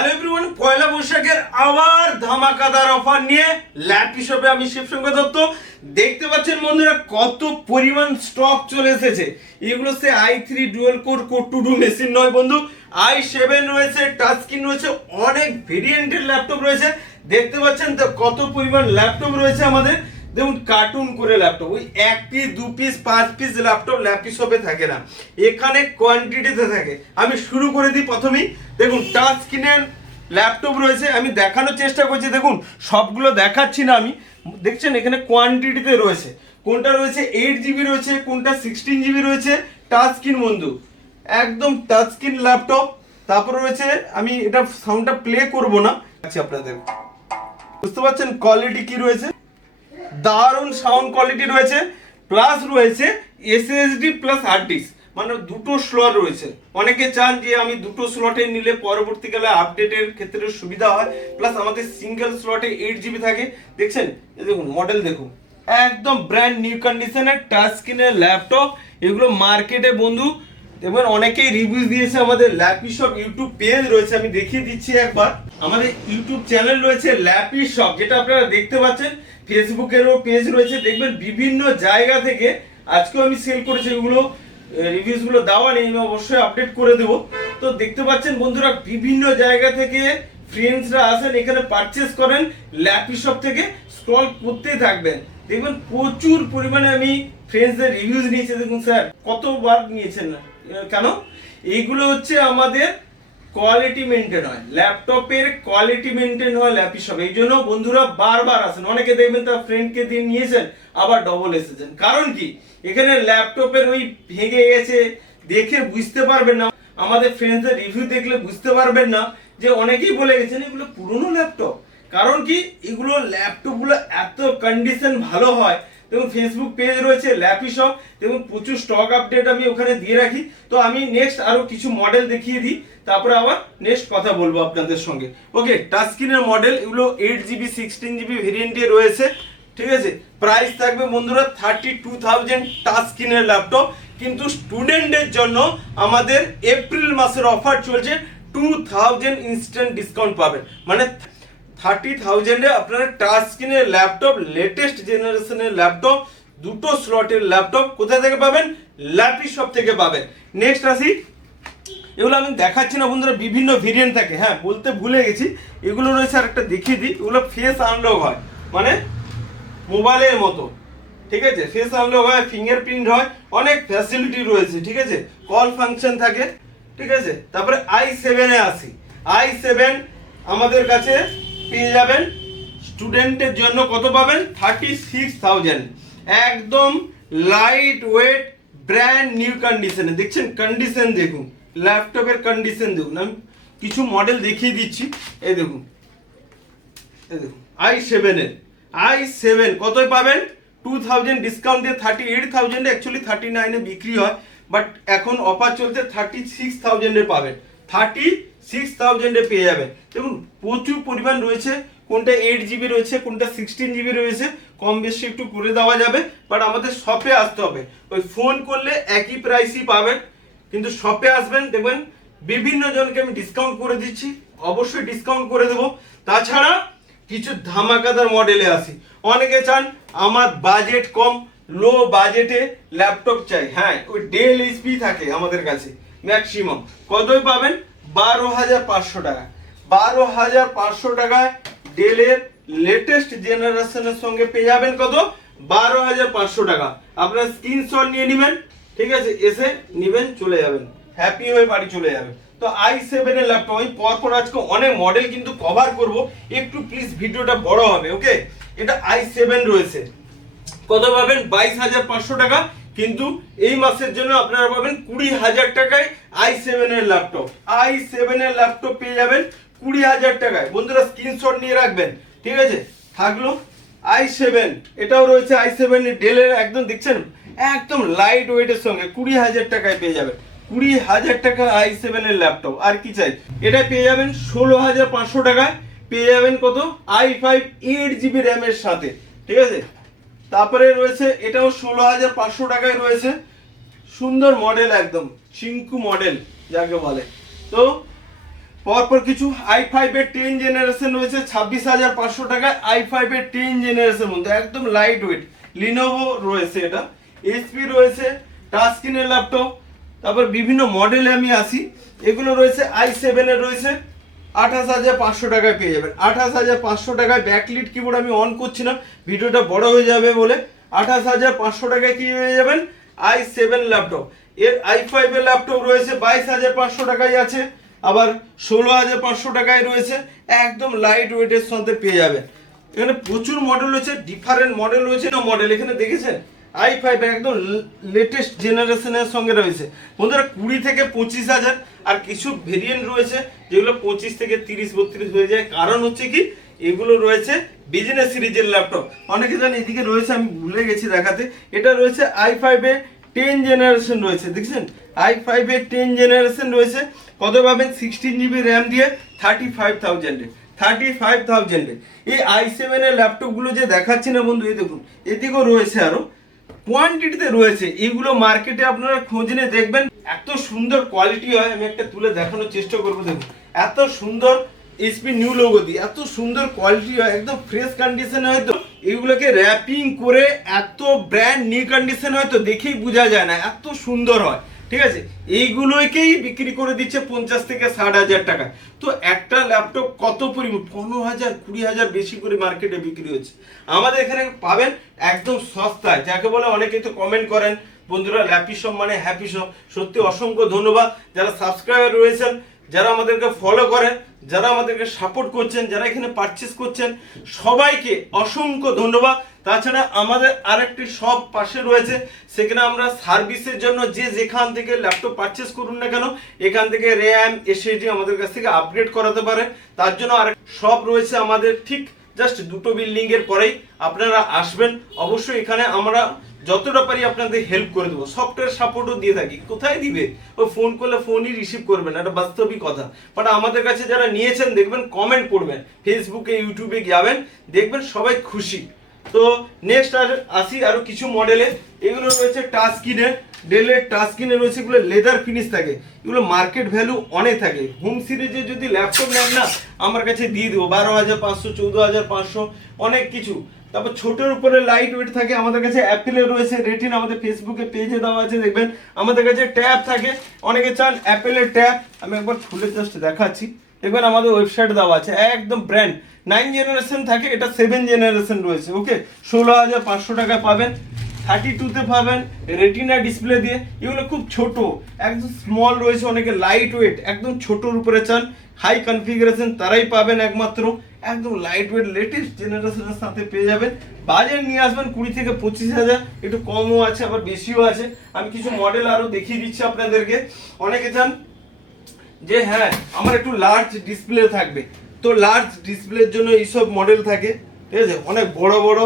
Hello everyone, পয়লা বৈশাখের আবার ধামাকাদার offer নিয়ে ল্যাপি শপে আমি শিবশঙ্কর দত্ত। দেখতে পাচ্ছেন বন্ধুরা কত পরিমাণ স্টক চলে এসেছে। এগুলো সে i3 dual core core to do machine নয় বন্ধু, i7 রয়েছে, টাচ স্ক্রিন রয়েছে, অনেক ভেরিয়েন্টের ল্যাপটপ রয়েছে। দেখতে পাচ্ছেন তো কত পরিমাণ ল্যাপটপ রয়েছে আমাদের। দেখুন কার্টুন করে ল্যাপটপ, ওই 1 piece 2 piece 5 piece laptop lappy শপে থাকে না, এখানে কোয়ান্টিটিতে থাকে। আমি শুরু করে দিই প্রথমেই। দেখুন টাচ স্ক্রিনের ল্যাপটপ রয়েছে, আমি দেখানোর চেষ্টা করছি। দেখুন সবগুলো দেখাচ্ছি না আমি, দেখছেন এখানে কোয়ান্টিটিতে রয়েছে। কোনটা রয়েছে 8GB রয়েছে, কোনটা 16GB রয়েছে। টাচ স্ক্রিন বন্ধু, একদম টাচ স্ক্রিন ল্যাপটপ। তারপর রয়েছে, আমি এটা সাউন্ডটা প্লে করব না, আচ্ছা আপনাদের বুঝতে পারছেন কোয়ালিটি কি রয়েছে। দারুণ সাউন্ড কোয়ালিটি রয়েছে, প্লাস রয়েছে এসএসডি প্লাস হার্ড ডিস্ক, মানে দুটো স্লট রয়েছে। অনেকে চান যে আমি দুটো স্লটে নিলে পরবর্তীকালে আপডেটের ক্ষেত্রে সুবিধা হয়, প্লাস আমাদের সিঙ্গেল স্লটে 8GB থাকে। দেখছেন এই দেখুন মডেল দেখুন, একদম ব্র্যান্ড নিউ কন্ডিশনের টাচ স্ক্রিনের ল্যাপটপ। এগুলো মার্কেটে বন্ধু দেখবেন অনেকেই রিভিউ দিয়েছে। আমাদের ল্যাপি শপ ইউটিউব পেজ রয়েছে, আমি দেখিয়ে দিচ্ছি একবার। আমাদের ইউটিউব চ্যানেল রয়েছে ল্যাপি শপ, যেটা আপনারা দেখতে পাচ্ছেন। ফেসবুকেরও পেজ রয়েছে, দেখবেন বিভিন্ন জায়গা থেকে আজকেও আমি সেল করেছি। এগুলো রিভিউজ গুলো দেওয়া নেই, আমি অবশ্যই আপডেট করে দেবো। তো দেখতে পাচ্ছেন বন্ধুরা বিভিন্ন জায়গা থেকে ফ্রেন্ডসরা আসেন, এখানে পারচেস করেন। ল্যাপি শপ থেকে স্ক্রল করতেই থাকবেন, দেখবেন প্রচুর পরিমাণে আমি ফ্রেন্ডসদের রিভিউজ নিয়েছি। দেখুন স্যার কতবার নিয়েছেন না কেন, এইগুলো হচ্ছে আমাদের কোয়ালিটি মেনটেন হয়, ল্যাপটপের কোয়ালিটি মেনটেন হয় ল্যাপি শপে। এই জন্য বন্ধুরা বারবার আসেন। অনেকে দেখবেন তার ফ্রেন্ডকে দিয়ে নিয়েছেন, আবার ডবল এসেছেন। কারণ কি, এখানে ল্যাপটপের ওই ভেঙে গেছে দেখে বুঝতে পারবেন না, আমাদের ফ্রেন্ডসদের রিভিউ দেখলে বুঝতে পারবেন না যে অনেকেই বলে গেছেন এগুলো পুরনো ল্যাপটপ। কারণ কি, এগুলো ল্যাপটপগুলো এত কন্ডিশন ভালো হয়। দেখুন ফেসবুক পেজ রয়েছে ল্যাপি শপ, দেখুন প্রচুর স্টক আপডেট আমি ওখানে দিয়ে রাখি। তো আমি নেক্সট আরো কিছু মডেল দেখিয়ে দিই, তারপরে আবার নেক্সট কথা বলবো আপনাদের সঙ্গে। ওকে, টাচ স্ক্রিনের মডেল এগুলো 8GB 16GB ভেরিয়েন্টে রয়েছে, ঠিক আছে। প্রাইস থাকবে বন্ধুরা 32,000 টাচ স্ক্রিনের ল্যাপটপ। কিন্তু স্টুডেন্টদের জন্য আমাদের এপ্রিল মাসের অফার চলছে, 2000 ইনস্ট্যান্ট ডিসকাউন্ট পাবেন। মানে 30,000-এ আপনারা টাচ স্ক্রিনের ল্যাপটপ, লেটেস্ট জেনারেশনের ল্যাপটপ, দুটো স্লটের ল্যাপটপ কোথায় থেকে পাবেন? ল্যাপি শপ থেকে পাবেন। নেক্সট আসি, এগুলো আমি দেখাচ্ছি না বন্ধুরা, বিভিন্ন ভেরিয়েন্ট থাকে। হ্যাঁ বলতে ভুলে গেছি, এগুলো রয়েছে আরেকটা দেখিয়ে দিই। এগুলো ফেস আনলক হয়, মানে মোবাইলের মতো, ঠিক আছে। ফেস আনলক হয়, ফিঙ্গারপ্রিন্ট হয়, অনেক ফ্যাসিলিটি রয়েছে, ঠিক আছে। কল ফাংশন থাকে, ঠিক আছে। তারপরে i7-এ আসি। i7 আমাদের কাছে পেয়ে যাবেন স্টুডেন্টের জন্য কত পাবেন? 36,000। একদম লাইট ওয়েট ব্র্যান্ড নিউ কন্ডিশনে। দেখছেন কন্ডিশন দেখুন, ল্যাপটপের কন্ডিশন দেখুন। আমি কিছু মডেল দেখিয়ে দিচ্ছি। এই দেখুন, এই দেখুন i7-এর i7 কতই পাবেন? 2000 ডিসকাউন্ট দিয়ে 38,000, অ্যাকচুয়ালি 39-এ বিক্রি হয়, বাট এখন অফার চলছে 36,000-এ পাবেন। 36,000-এ পেয়ে যাবেন। দেখুন প্রচুর পরিমাণ রয়েছে, কোনটা 8GB রয়েছে, কোনটা 16GB রয়েছে। কম বেশি একটু করে দেওয়া যাবে, বাট আমাদের শপে আসতে হবে। ওই ফোন করলে একই প্রাইসই পাবেন, কিন্তু শপে আসবেন, দেখবেন বিভিন্ন জনকে আমি ডিসকাউন্ট করে দিচ্ছি, অবশ্যই ডিসকাউন্ট করে দেবো। তাছাড়া কিছু ধামাকাদার মডেলে আসি। অনেকে চান আমার বাজেট কম, লো বাজেটে ল্যাপটপ চাই। হ্যাঁ, ওই ডেল এইচপি থাকে আমাদের কাছে ম্যাক্সিমাম। কতই পাবেন? 12,500 টাকা। 12,500 টাকায় ডেলের লেটেস্ট জেনারেশনের সঙ্গে পেয়ে যাবেন কত? 12,500 টাকা। আপনার স্ক্রিনশট নিয়ে নেবেন, ঠিক আছে, এসে নেবেন, চলে যাবেন, হ্যাপি হয়ে বাড়ি চলে যাবেন। তো i7-এর ল্যাপটপ আমি পরপর আজকে অনেক মডেল কিন্তু কভার করব, একটু প্লিজ ভিডিওটা বড় হবে। ওকে, এটা i7 রয়েছে, কত পাবেন? 22,500 টাকা। কিন্তু এই মাসের জন্য আপনারা পাবেন 20,000 টাকায় i7-এর ল্যাপটপ। i7-এর ল্যাপটপ পেয়ে যাবেন 20,000 টাকায়। বন্ধুরা স্ক্রিনশট নিয়ে রাখবেন, ঠিক আছে। থাকলো i7, এটাও রয়েছে i7 ডেলের, একদম দেখছেন একদম লাইট ওয়েটের সঙ্গে 20,000 টাকায় পেয়ে যাবেন। 20,000 টাকা i7-এর ল্যাপটপ। আর কি চাই? এটা পেয়ে যাবেন 16,500 টাকায়। পেয়ে যাবেন কত? i5 8GB র্যামের সাথে, ঠিক আছে। তারপরে রয়েছে এটাও 16,500 টাকায় রয়েছে, সুন্দর মডেল, একদম চিঙ্কু মডেল যাকে বলে। তো পরপর কিছু i5 এর 10 জেনারেশন রয়েছে 26,500 টাকায়। i5 এর 10 জেনারেশন মধ্যে একদম লাইট ওয়েট লিনোভো রয়েছে, এটা এইচপি রয়েছে, টাচ স্ক্রিনের ল্যাপটপ। তারপর বিভিন্ন মডেলে আমি আসি, এগুলো রয়েছে i7 এর রয়েছে 28,500 টাকায় পেয়ে যাবেন। 28,500 টাকায় ব্যাকলিট কিবোর্ড আমি অন করছি না, ভিডিওটা বড় হয়ে যাবে বলে। 28,500 টাকায় কি পেয়ে যাবেন i7 ল্যাপটপ। এর i5 এর ল্যাপটপ রয়েছে 22,500 টাকায় আছে, আবার 16,500 টাকায় রয়েছে, একদম লাইট ওয়েটের সাথে পেয়ে যাবেন। এখানে প্রচুর মডেল রয়েছে, ডিফারেন্ট মডেল রয়েছে। মডেল এখানে দেখেছেন i5 একদম লেটেস্ট জেনারেশনের সঙ্গে রয়েছে বন্ধুরা। 20 থেকে 25,000 আর কিছু ভেরিয়েন্ট রয়েছে যেগুলো 25 থেকে 30-32 হয়ে যায়। কারণ হচ্ছে কি এগুলো রয়েছে বিজনেস সিরিজের ল্যাপটপ। অনেকে জানেন এদিকে রয়েছে, আমি ভুলে গেছি দেখাতে, এটা রয়েছে i5 এর 10 জেনারেশন রয়েছে, দেখছেন i5 এর 10 জেনারেশন রয়েছে। কত পাবেন 16 জিবি র্যাম দিয়ে 35,000 এ। এই i7 এর ল্যাপটপগুলো যে দেখাচ্ছি না বন্ধু, এই দেখুন এদিকেও রয়েছে, আরো কোয়ান্টিটিতে রয়েছে। এগুলো মার্কেটে আপনারা খোঁজ নিয়ে দেখবেন, এত সুন্দর কোয়ালিটি হয়। আমি একটা তুলে দেখানোর চেষ্টা করবো, দেখুন এত সুন্দর এইচপি নিউ লোগো দিয়ে এত সুন্দর কোয়ালিটি হয়, একদম ফ্রেশ কন্ডিশনে হয়তো এগুলোকে র্যাপিং করে এত ব্র্যান্ড নিউ কন্ডিশন হয়তো দেখেই বোঝা যায় না, এত সুন্দর হয়। ঠিক আছে, এইগুলোকেই বিক্রি করে দিচ্ছে 50 থেকে 60,000 টাকায়। তো একটা ল্যাপটপ কত পরিমাণ 15,000 20,000 বেশি করে মার্কেটে বিক্রি হচ্ছে। আমাদের এখানে পাবেন একদম সস্তায়, যাকে বলে অনেকেই তো কমেন্ট করেন বন্ধুরা ল্যাপি শপ মানে হ্যাপি শপ। সত্যি অসংখ্য ধন্যবাদ যারা সাবস্ক্রাইবার রয়েছেন, যারা আমাদেরকে ফলো করেন, যারা আমাদেরকে সাপোর্ট করছেন, যারা এখানে পারচেস করছেন, সবাইকে অসংখ্য ধন্যবাদ। তাছাড়া আমাদের আরেকটি শপ পাশে রয়েছে, সেখানে আমরা সার্ভিসের জন্য যে যেখান থেকে ল্যাপটপ পারচেস করুন না কেন, এখান থেকে র্যাম এসএসডি আমাদের কাছ থেকে আপগ্রেড করাতে পারে। তার জন্য আরেক শপ রয়েছে আমাদের ঠিক জাস্ট দুটো বিল্ডিং এর পরেই। আপনারা আসবেন অবশ্যই, এখানে আমরা যতটা পারি আপনাদের হেল্প করে দেবো। সফটওয়্যার সাপোর্টও দিয়ে থাকি। কোথায় দিবে, ও ফোন করলে ফোনই রিসিভ করবেন, এটা বাস্তবিক কথা। বাট আমাদের কাছে যারা নিয়েছেন দেখবেন কমেন্ট করবেন, ফেসবুকে ইউটিউবে যাবেন, দেখবেন সবাই খুশি। তো নেক্সট আর আসি আরো কিছু মডেলে। এগুলো রয়েছে টাচ স্ক্রিনের, ডেলের টাচ স্ক্রিনে রয়েছে, এগুলো লেদার ফিনিশ থাকে, এগুলো মার্কেট ভ্যালু অনেক থাকে। হোম সিরিজে যদি ল্যাপটপ নেন না, আমার কাছে দিয়ে দেবো 12,500 14,500 অনেক কিছু। তারপর ছোটের উপরে লাইট ওয়েট থাকে, আমাদের কাছে অ্যাপেলের রয়েছে, রেটিন আমাদের ফেসবুকে পেজে দেওয়া আছে, দেখবেন আমাদের কাছে ট্যাব থাকে। অনেকে চান অ্যাপেলের ট্যাব, আমি একবার খুলে জাস্ট দেখাচ্ছি, দেখবেন আমাদের ওয়েবসাইট দেওয়া আছে, একদম ব্র্যান্ড 9 জেনারেশন থাকে, এটা 7 জেনারেশন রয়েছে। ওকে, 16,500 টাকা পাবেন। 32তে পাবেন রেটিনা ডিসপ্লে দিয়ে, এগুলো খুব ছোট একদম স্মল রয়েছে। অনেকে লাইট ওয়েট একদম ছোটোর উপরে চান, হাই কনফিগারেশন, তারাই পাবেন একমাত্র। একদম লাইট ওয়েট লেটেস্ট জেনারেশনের সাথে পেয়ে যাবেন। বাজেট নিয়ে আসবেন 20 থেকে 25,000, একটু কমও আছে আবার বেশিও আছে। আমি কিছু মডেল আরো দেখিয়ে দিচ্ছি আপনাদেরকে। অনেকে চান যে হ্যাঁ আমার একটু লার্জ ডিসপ্লে থাকবে, তো লার্জ ডিসপ্লের জন্য এইসব মডেল থাকে। ঠিক আছে, অনেক বড় বড়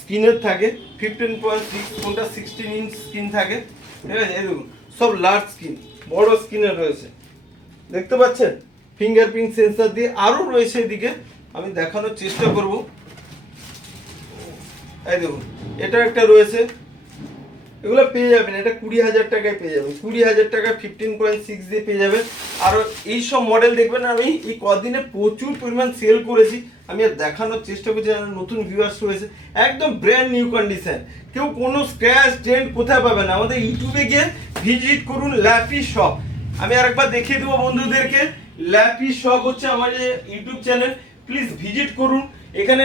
স্ক্রিনের থাকে, 15.6, কোনটা 16 ইঞ্চ স্ক্রিন থাকে। ঠিক আছে, এই দেখুন সব লার্জ স্ক্রিন, বড় স্ক্রিনে রয়েছে, দেখতে পাচ্ছেন ফিঙ্গারপ্রিন্ট সেন্সর দিয়ে। আরও রয়েছে এদিকে, আমি দেখানোর চেষ্টা করব। এই দেখুন এটা একটা রয়েছে, এগুলো পেয়ে যাবেন, এটা 20,000 টাকায় পেয়ে যাবেন। 20,000 টাকা 15.6 দিয়ে পেয়ে যাবেন। আর এই সব মডেল দেখবেন আমি এই কদিনে প্রচুর পরিমাণ সেল করেছি, আমি আর দেখানোর চেষ্টা করছি। নতুন ভিউয়ার্স রয়েছে, একদম ব্র্যান্ড নিউ কন্ডিশন, কেউ কোনো স্ক্র্যাচ ডেন্ট কোথায় পাবেন না। আমাদের ইউটিউবে গিয়ে ভিজিট করুন ল্যাপি শপ। আমি আরেকবার দেখিয়ে দেবো বন্ধুদেরকে, ল্যাপি শপ হচ্ছে আমার যে ইউটিউব চ্যানেল, প্লিজ ভিজিট করুন, এখানে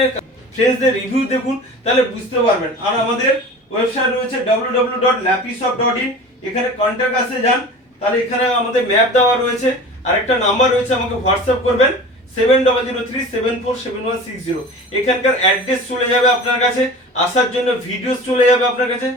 ফ্রেন্ডসদের রিভিউ দেখুন, তাহলে বুঝতে পারবেন। আর আমাদের ওয়েবসাইট রয়েছে www.lapishop.in, এখানে কন্ট্যাক্ট আসে যান, তাহলে এখানে আমাদের ম্যাপ দেওয়া রয়েছে। আরেকটা নাম্বার রয়েছে, আমাকে হোয়াটসঅ্যাপ করবেন 7003747160। এখানকার অ্যাড্রেস চলে যাবে আপনার কাছে, আসার জন্য ভিডিওস চলে যাবে আপনার কাছে।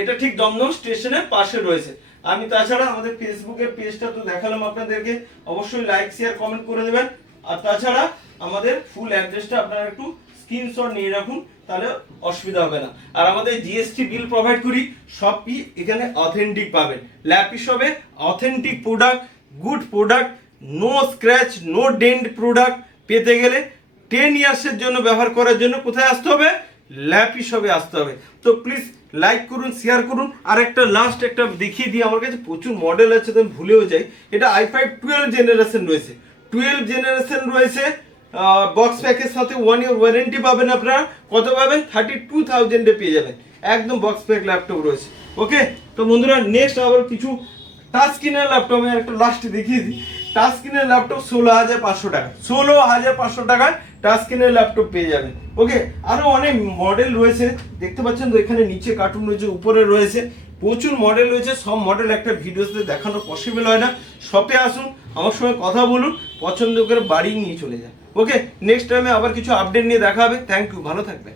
এটা ঠিক দমদম স্টেশনের পাশে রয়েছে। আমি তাছাড়া আমাদের ফেসবুকের পেজটা তো দেখালাম আপনাদেরকে, অবশ্যই লাইক শেয়ার কমেন্ট করে দেবেন। আর তাছাড়া আমাদের ফুল অ্যাড্রেসটা আপনারা একটু স্ক্রিনশট নিয়ে রাখুন, তাহলে অসুবিধা হবে না। আর আমাদের জিএসটি বিল প্রোভাইড করি, সবই এখানে অথেন্টিক পাবেন। ল্যাপি শপে authentic product, good product, no scratch no dent product পেতে গেলে 10 ইয়ার্সের জন্য ব্যবহার করার জন্য কোথায় আসতে হবে, ল্যাপি শপে আসতে হবে। তো প্লিজ লাইক করুন, শেয়ার করুন। আর একটা লাস্ট একটা দেখিয়ে দিই, আমার কাছে প্রচুর মডেল আছে তো আমি ভুলেও যাই। এটা i5 12 জেনারেশন রয়েছে, 12 জেনারেশন রয়েছে, বক্স প্যাকের সাথে 1 ইয়ার ওয়ারেন্টি পাবেন আপনারা। কত পাবেন? 32,000 পেয়ে যাবেন, একদম বক্স প্যাক ল্যাপটপ রয়েছে। ওকে, তো বন্ধুরা নেক্সট আবার কিছু টাচ স্ক্রিনের ল্যাপটপ আমি একটা লাস্টে দেখিয়ে দিই। টাচ স্ক্রিনের ল্যাপটপ 16,500 টাকা, 16,500 টাকায় টাচ স্ক্রিনের ল্যাপটপ পেয়ে যাবেন। ওকে, আরো অনেক মডেল রয়েছে, দেখতে পাচ্ছেন তো এখানে নিচে কার্টুন রয়েছে, উপরে রয়েছে, প্রচুর মডেল রয়েছে। সব মডেল একটা ভিডিওতে দেখানো পসিবল হয় না। শপে আসুন, আমার সঙ্গে কথা বলুন, পছন্দ করে বাড়ি নিয়ে চলে যান। ওকে, নেক্সট টাইমে আবার কিছু আপডেট নিয়ে দেখা হবে। থ্যাংক ইউ, ভালো থাকবেন।